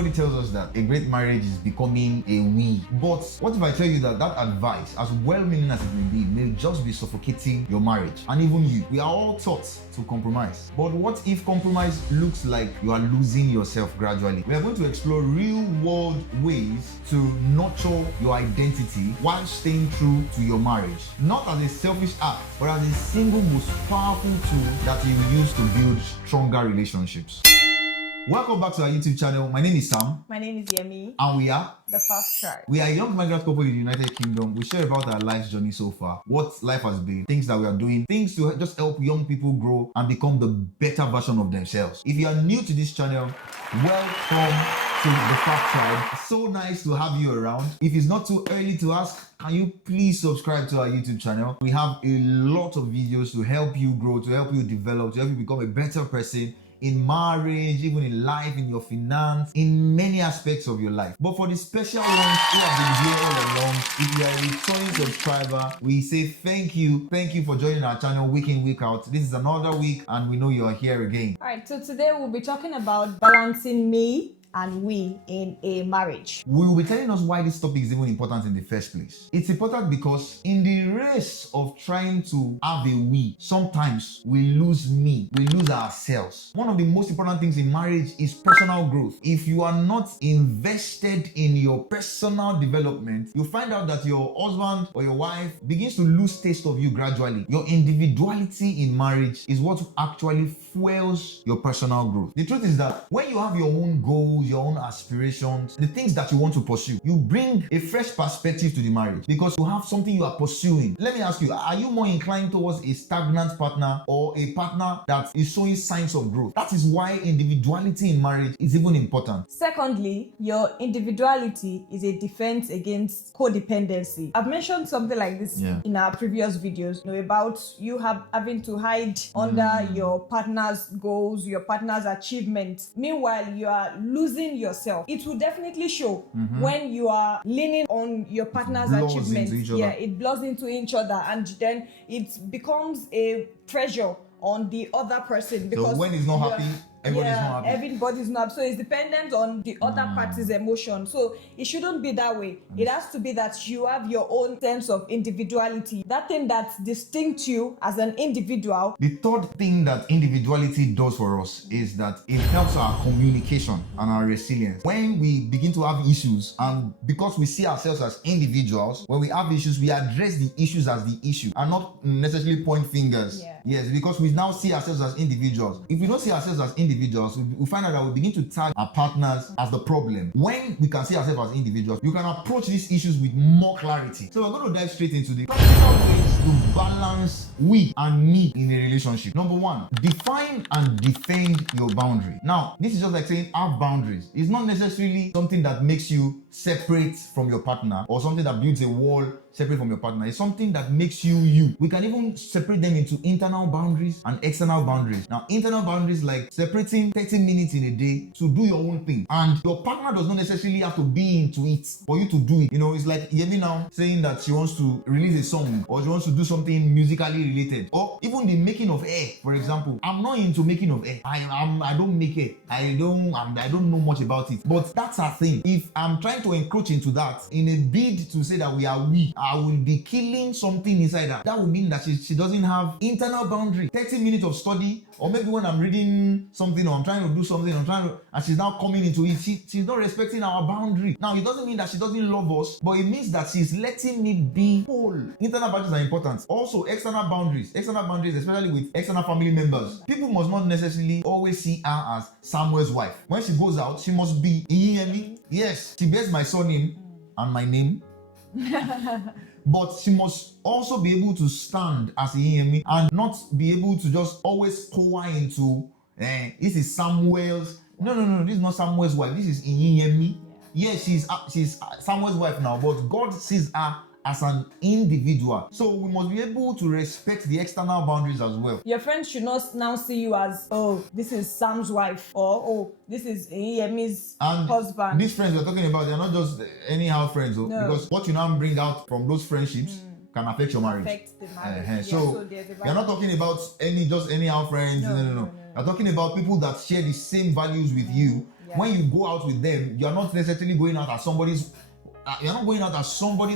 Everybody tells us that a great marriage is becoming a we. But what if I tell you that advice, as well-meaning as it may just be suffocating your marriage and even you? We are all taught to compromise. But what if compromise looks like you are losing yourself gradually? We are going to explore real-world ways to nurture your identity while staying true to your marriage. Not as a selfish act, but as a single most powerful tool that you will use to build stronger relationships. Welcome back to our YouTube channel. My name is Sam. My name is Yemi. And we are The Fast Track. We are a young migrant couple in the United Kingdom. We share about our life's journey so far, what life has been, things that we are doing, things to just help young people grow and become the better version of themselves. If you are new to this channel, welcome to the Fast Track. So nice to have you around. If it's not too early to ask, can you please subscribe to our YouTube channel? We have a lot of videos to help you grow, to help you develop, to help you become a better person in marriage, even in life, in your finance, in many aspects of your life. But for the special ones who have been here all along, if you are a returning subscriber, we say thank you. Thank you for joining our channel week in, week out. This is another week and we know you are here again. All right, so today we'll be talking about balancing me and we in a marriage. We will be telling us why this topic is even important in the first place. It's important because in the race of trying to have a we, sometimes we lose me, we lose ourselves. One of the most important things in marriage is personal growth. If you are not invested in your personal development, you find out that your husband or your wife begins to lose taste of you gradually. Your individuality in marriage is what actually fuels your personal growth. The truth is that when you have your own goals, your own aspirations, the things that you want to pursue, you bring a fresh perspective to the marriage because you have something you are pursuing. Let me ask you, are you more inclined towards a stagnant partner or a partner that is showing signs of growth? That is why individuality in marriage is even important. Secondly, your individuality is a defense against codependency. I've mentioned something like this in our previous videos, about you having to hide under your partner's goals, your partner's achievements. Meanwhile, you are losing yourself. It will definitely show when you are leaning on your partner's achievements. It blurs into each other and then it becomes a pressure on the other person because so when he's not happy, everybody's not happy. So it's dependent on the other party's emotion. So it shouldn't be that way. It has to be that you have your own sense of individuality, that thing that distincts you as an individual. The third thing that individuality does for us is that it helps our communication and our resilience. When we begin to have issues, and because we see ourselves as individuals, when we have issues, we address the issues as the issue and not necessarily point fingers. Yes, because we now see ourselves as individuals. If we don't see ourselves as individuals, we find out that we begin to tag our partners as the problem. When we can see ourselves as individuals, you can approach these issues with more clarity. So we're going to dive straight into the practical ways to balance we and me in a relationship. Number one, define and defend your boundary. Now, this is just like saying have boundaries. It's not necessarily something that makes you separate from your partner or something that builds a wall separate from your partner. It's something that makes you you. We can even separate them into internal boundaries and external boundaries. Now, internal boundaries like separating 30 minutes in a day to do your own thing, and your partner does not necessarily have to be into it for you to do it. It's like Yemi now saying that she wants to release a song or she wants to do something musically related, or even the making of hair, for example. I'm not into making of hair. I don't make hair. I don't know much about it, but that's her thing. If I'm trying to encroach into that in a bid to say that I will be killing something inside her. That would mean that she doesn't have internal boundary. 30 minutes of study, or maybe when I'm reading something or I'm trying to do something, and she's now coming into it, she's not respecting our boundary. Now, it doesn't mean that she doesn't love us, but it means that she's letting me be whole. Internal boundaries are important. Also, external boundaries, especially with external family members. People must not necessarily always see her as Samuel's wife. When she goes out, she must be Iyemi. Yes, she bears my surname and my name. But she must also be able to stand as Iyemi and not be able to just always pour into this is Samuel's. No, this is not Samuel's wife. This is Iyemi. Yes, she's Samuel's wife now, but God sees her as an individual. So we must be able to respect the external boundaries as well. Your friends should not now see you as, oh, this is Sam's wife, or oh, this is Yemi's husband. These friends we're talking about, they're not just anyhow friends, because what you now bring out from those friendships can affect your marriage. Affect the marriage. So you're not talking about anyhow friends. No. You're talking about people that share the same values with you When you go out with them, you're not necessarily going out as somebody's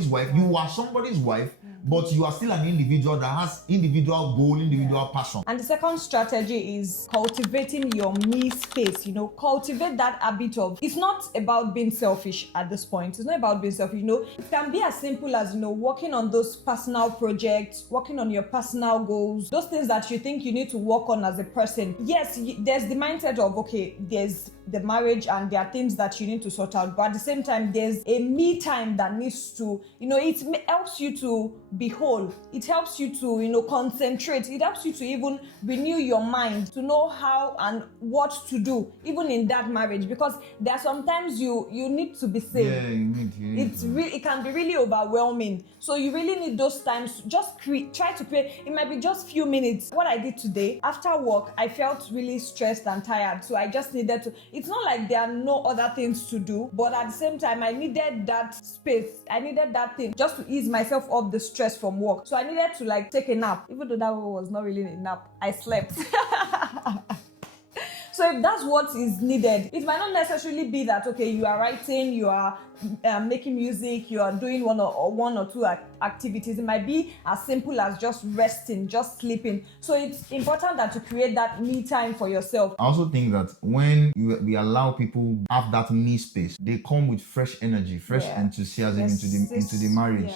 wife. You are somebody's wife, but you are still an individual that has individual goal, individual passion. And the second strategy is cultivating your me space. Cultivate that habit of, it's not about being selfish at this point. It's not about being selfish. It can be as simple as, working on those personal projects, working on your personal goals, those things that you think you need to work on as a person. Yes, there's the mindset of, okay, there's the marriage and there are things that you need to sort out, but at the same time, there's a me time that needs to, it helps you to be whole. It helps you to, concentrate. It helps you to even renew your mind, to know how and what to do, even in that marriage, because there are sometimes you need to be safe. Yeah, It can be really overwhelming. So you really need those times. Just try to create. It might be just few minutes. What I did today, after work, I felt really stressed and tired. So I just needed to, it's not like there are no other things to do, but at the same time, I needed that space. I needed that thing just to ease myself off the stress from work. So I needed to take a nap, even though that was not really a nap. I slept. So if that's what is needed, it might not necessarily be that, okay, you are writing, you are making music, you are doing one or two activities. It might be as simple as just resting, just sleeping. So it's important that you create that me time for yourself. I also think that when we allow people have that me space, they come with fresh energy, fresh enthusiasm into the marriage,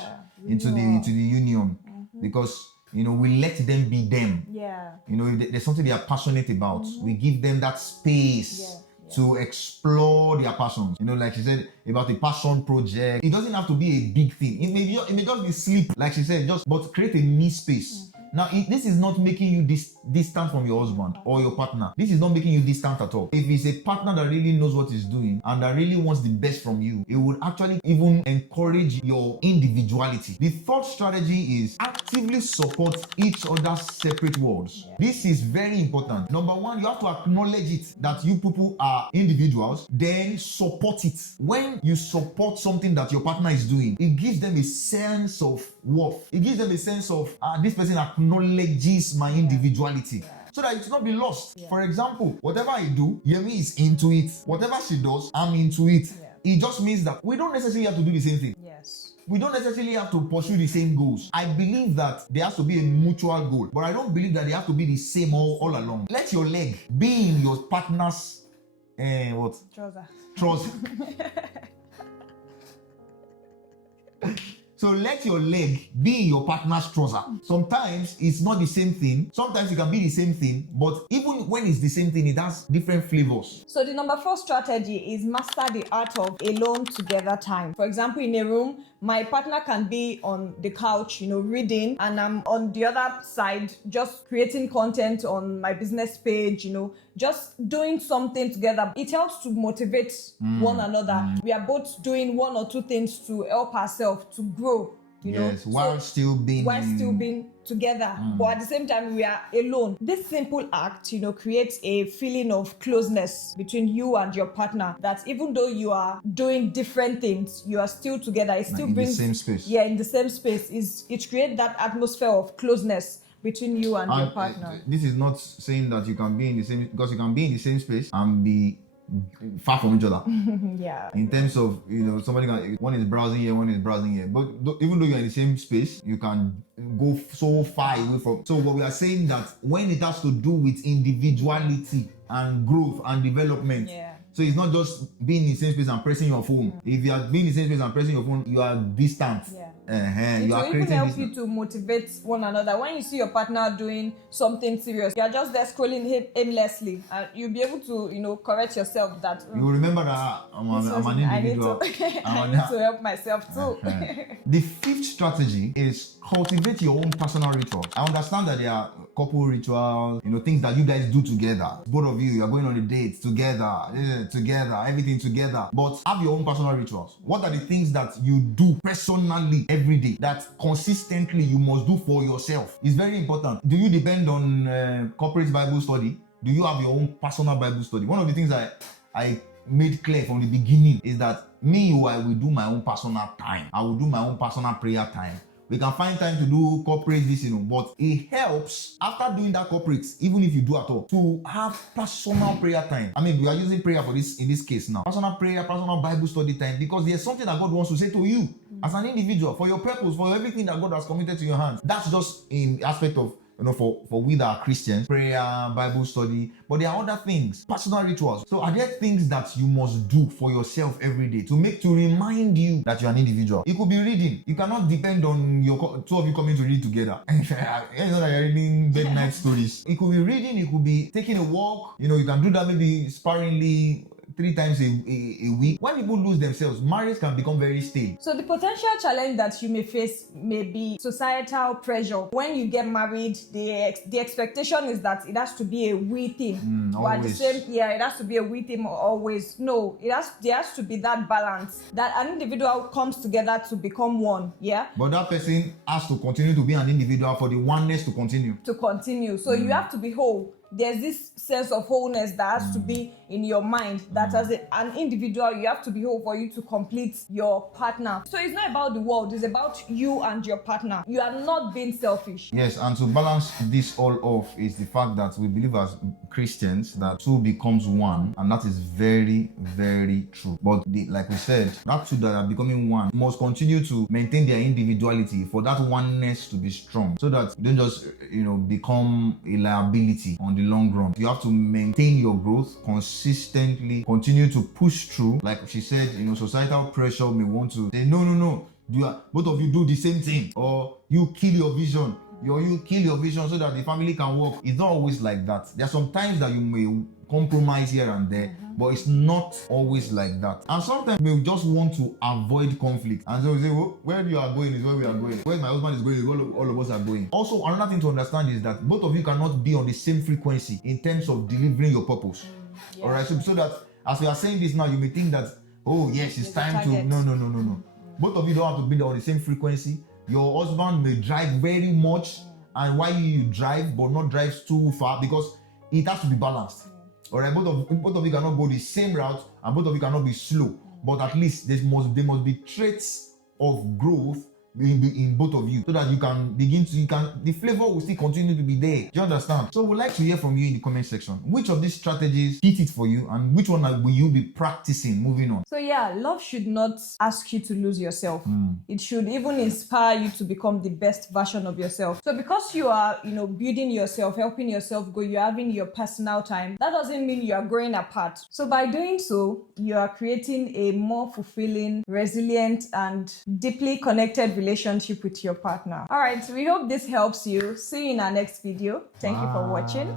into the union, because we let them be them. If there's something they are passionate about, we give them that space to explore their passions. Like she said about the passion project, it doesn't have to be a big thing. It may just be sleep, like she said, but create a me space. Now, this is not making you distant from your husband or your partner. This is not making you distant at all. If it's a partner that really knows what he's doing and that really wants the best from you, it would actually even encourage your individuality. The third strategy is actively support each other's separate worlds. This is very important. Number one, you have to acknowledge it that you people are individuals, then support it. When you support something that your partner is doing, it gives them a sense of worth. It gives them a sense of this person acknowledges my individuality, so that it will not be lost. For example, whatever I do, Yemi is into it. Whatever she does, I'm into it. It just means that we don't necessarily have to do the same thing. We don't necessarily have to pursue the same goals. I believe that there has to be a mutual goal, but I don't believe that they have to be the same all along. Let your leg be in your partner's trouser. So let your leg be your partner's trouser. Sometimes it's not the same thing. Sometimes it can be the same thing, but even when it's the same thing, it has different flavors. So the number 4 strategy is master the art of alone together time. For example, in a room, my partner can be on the couch, reading, and I'm on the other side just creating content on my business page, just doing something together. It helps to motivate one another. We are both doing one or two things to help ourselves to grow. While still being together, but at the same time we are alone. This simple act, creates a feeling of closeness between you and your partner, that even though you are doing different things, you are still together. It still brings in the same space. In the same space. It creates that atmosphere of closeness between you and your partner. This is not saying that you can be in the same, because you can be in the same space and be far from each other. In terms of, one is browsing here, one is browsing here. But even though you're in the same space, you can go so far away from. So what we are saying that when it has to do with individuality and growth and development. So it's not just being in the same space and pressing your phone. If you are being in the same space and pressing your phone, you are distant. It will even help you to motivate one another. When you see your partner doing something serious, you are just there scrolling aimlessly, and you'll be able to, correct yourself that you will remember that I'm an individual. I need to help myself too. The 5th strategy is cultivate your own personal rituals. I understand that there are couple rituals, things that you guys do together. Both of you are going on a date together, everything together. But have your own personal rituals. What are the things that you do personally every day that consistently you must do for yourself? It's very important. Do you depend on corporate Bible study? Do you have your own personal Bible study? One of the things I made clear from the beginning is that I will do my own personal time. I will do my own personal prayer time. We can find time to do corporate this, but it helps after doing that corporate, even if you do at all, to have personal prayer time. I mean, we are using prayer for this in this case now. Personal prayer, personal Bible study time, because there's something that God wants to say to you as an individual, for your purpose, for everything that God has committed to your hands. That's just in aspect of, for we that are Christians, prayer, Bible study, but there are other things, personal rituals. So are there things that you must do for yourself every day to remind you that you're an individual? It could be reading. You cannot depend on two of you coming to read together. It's not like you're reading bedtime stories. It could be reading, it could be taking a walk. You can do that maybe sparingly, 3 times a week. When people lose themselves, marriage can become very stale. So the potential challenge that you may face may be societal pressure. When you get married, the expectation is that it has to be a we thing. Always. It has to be a we thing always. No, there has to be that balance, that an individual comes together to become one. Yeah. But that person has to continue to be an individual for the oneness to continue. So you have to be whole. There's this sense of wholeness that has to be in your mind, that as an individual, you have to be whole for you to complete your partner. So it's not about the world, it's about you and your partner. You are not being selfish. Yes, and to balance this all off is the fact that we believe as Christians that two becomes one, and that is very, very true. But like we said, that two that are becoming one must continue to maintain their individuality for that oneness to be strong, so that you don't just become a liability on the long run. You have to maintain your growth consistently, continue to push through. Like she said, societal pressure may want to say, no, both of you do the same thing, or you kill your vision. You kill your vision so that the family can work. It's not always like that. There are some times that you may compromise here and there, but it's not always like that. And sometimes we just want to avoid conflict, and so we say, well, where you are going is where we are going. Where my husband is going is where all of us are going. Also, another thing to understand is that both of you cannot be on the same frequency in terms of delivering your purpose. Yeah. All right, so that as we are saying this now, you may think that, oh yes, it's time to no. Both of you don't have to be on the same frequency. Your husband may drive very much, and why you drive but not drive too far, because it has to be balanced. All right, both of you cannot go the same route, and both of you cannot be slow. But at least there must be traits of growth in both of you, so that you can the flavor will still continue to be there. Do you understand? So we'd like to hear from you in the comment section. Which of these strategies fit it for you, and which one will you be practicing moving on? So yeah, love should not ask you to lose yourself. It should even inspire you to become the best version of yourself. So because you are, building yourself, helping yourself go, you're having your personal time, that doesn't mean you are growing apart. So by doing so, you are creating a more fulfilling, resilient, and deeply connected relationship with your partner. All right, so we hope this helps you. See you in our next video. Thank you for watching.